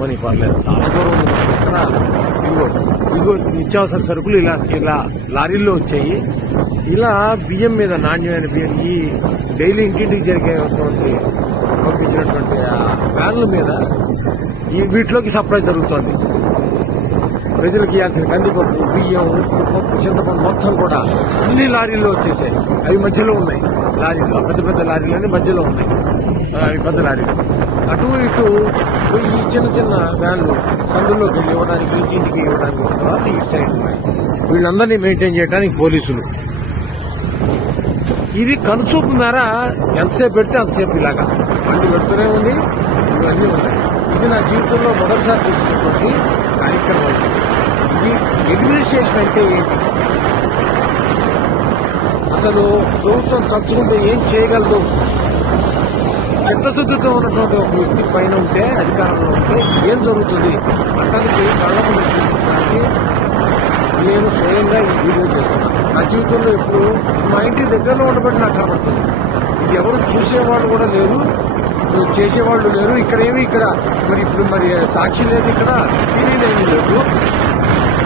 పోనీ పర్లేదు చాలా దూరం ఉంది. ఇక్కడ ఇదిగో ఇదిగో నిత్యావసర సరుకులు ఇలా ఇలా లారీల్లో వచ్చాయి. ఇలా బియ్యం మీద నాణ్యమైన బియ్యం ఈ డైలీ ఇంటింటికి జరిగేటువంటి పంపించినటువంటి ఆ వ్యాన్ల మీద ఈ వీటిలోకి సప్లై జరుగుతోంది. ప్రజలకు ఇవ్వాల్సిన కందిపప్పు బియ్యం ఉప్పు పప్పు చింతపండు మొత్తం కూడా అన్ని లారీల్లో వచ్చేసాయి. అవి మధ్యలో ఉన్నాయి. లారీలు పెద్ద పెద్ద లారీలు మధ్యలో ఉన్నాయి. అవి పెద్ద లారీలు. అటు ఇటు పోయి ఈ చిన్న చిన్న వ్యాన్లు సందుల్లోకి వెళ్ళి ఇవ్వడానికి ఇంటింటికి ఇవ్వడానికి తర్వాత ఇటు సైడ్ ఉన్నాయి. వీళ్ళందరినీ మెయింటైన్ చేయడానికి పోలీసులు. ఇది కనుచూపు మేర ఎంతసేపు పెడితే అంతసేపు ఇలాగా. బండి పెడుతూనే ఉంది ఇవన్నీ ఉన్నాయి. ఇది నా జీవితంలో మొదటిసారి చూసినటువంటి కార్యక్రమం. అడ్మినిస్ట్రేషన్ అంటే ఏంటి? అసలు ప్రభుత్వం తలుచుకుంటే ఏం చేయగలదు? చిత్తశుద్ధితో ఉన్నటువంటి ఒక వ్యక్తి పైన ఉంటే అధికారంలో ఉంటే ఏం జరుగుతుంది? అతనికి కళ్ళ ముందు చూపించడానికి నేను స్వయంగా ఈ వీడియో చేస్తున్నాను. నా జీవితంలో ఎప్పుడు మా ఇంటి దగ్గరలో ఉండబట్టి నాకు కనబడుతుంది. ఇది ఎవరు చూసేవాళ్ళు కూడా లేరు. చేసేవాళ్ళు లేరు. ఇక్కడ ఏమి ఇక్కడ? మరి ఇప్పుడు మరి సాక్షి లేదు ఇక్కడ. తెలియదేమీ లేదు.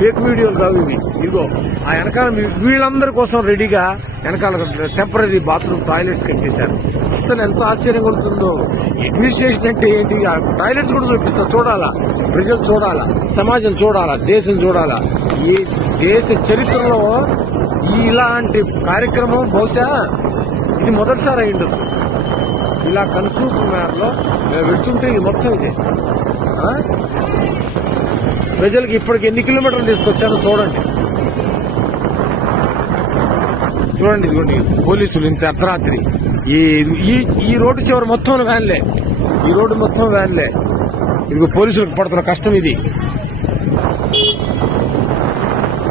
ఫేక్ వీడియోలు కావు ఇవి. ఇదిగో ఆ వెనకాల వీళ్ళందరి కోసం రెడీగా వెనకాల టెంపరీ బాత్రూమ్ టాయిలెట్స్ కట్టేశారు. అసలు ఎంత ఆశ్చర్యం కలుగుతుందో అడ్మినిస్ట్రేషన్ అంటే ఏంటి? ఆ టాయిలెట్స్ కూడా చూపిస్తా చూడాలా? ప్రజలు చూడాలా? సమాజం చూడాలా? దేశం చూడాలా? ఈ దేశ చరిత్రలో ఈ ఇలాంటి కార్యక్రమం బహుశా ఇది మొదటిసారి అయిండదు ఇలా కనుచూపు మేరలో మేము వెళ్తుంటే ఇది మొత్తం ఇదే. ప్రజలకు ఇప్పటికి ఎన్ని కిలోమీటర్లు తీసుకొచ్చానో చూడండి. చూడండి ఇదిగోండి పోలీసులు ఇంత అర్ధరాత్రి. ఈ ఈ ఈ రోడ్డు చివరి మొత్తం వ్యాన్లే. ఈ రోడ్డు మొత్తం వ్యాన్లే. ఇది పోలీసులకు పడుతున్న కష్టం ఇది.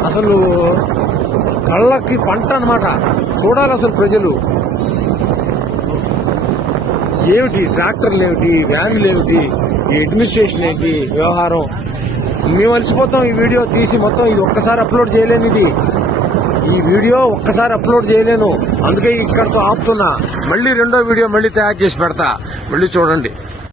అసలు కళ్ళకి పంట అనమాట చూడాలి అసలు ప్రజలు. ఏమిటి ట్రాక్టర్లు ఏమిటి వ్యాన్లు ఏమిటి ఈ అడ్మినిస్ట్రేషన్ ఏంటి వ్యవహారం? మేము అలసిపోతాం ఈ వీడియో తీసి మొత్తం ఇది ఒక్కసారి అప్లోడ్ చేయలేను ఇది. ఈ వీడియో ఒక్కసారి అప్లోడ్ చేయలేను. అందుకే ఇక్కడితో ఆపుతున్నా. మళ్ళీ రెండో వీడియో మళ్ళీ తయారు చేసి పెడతా. మళ్ళీ చూడండి.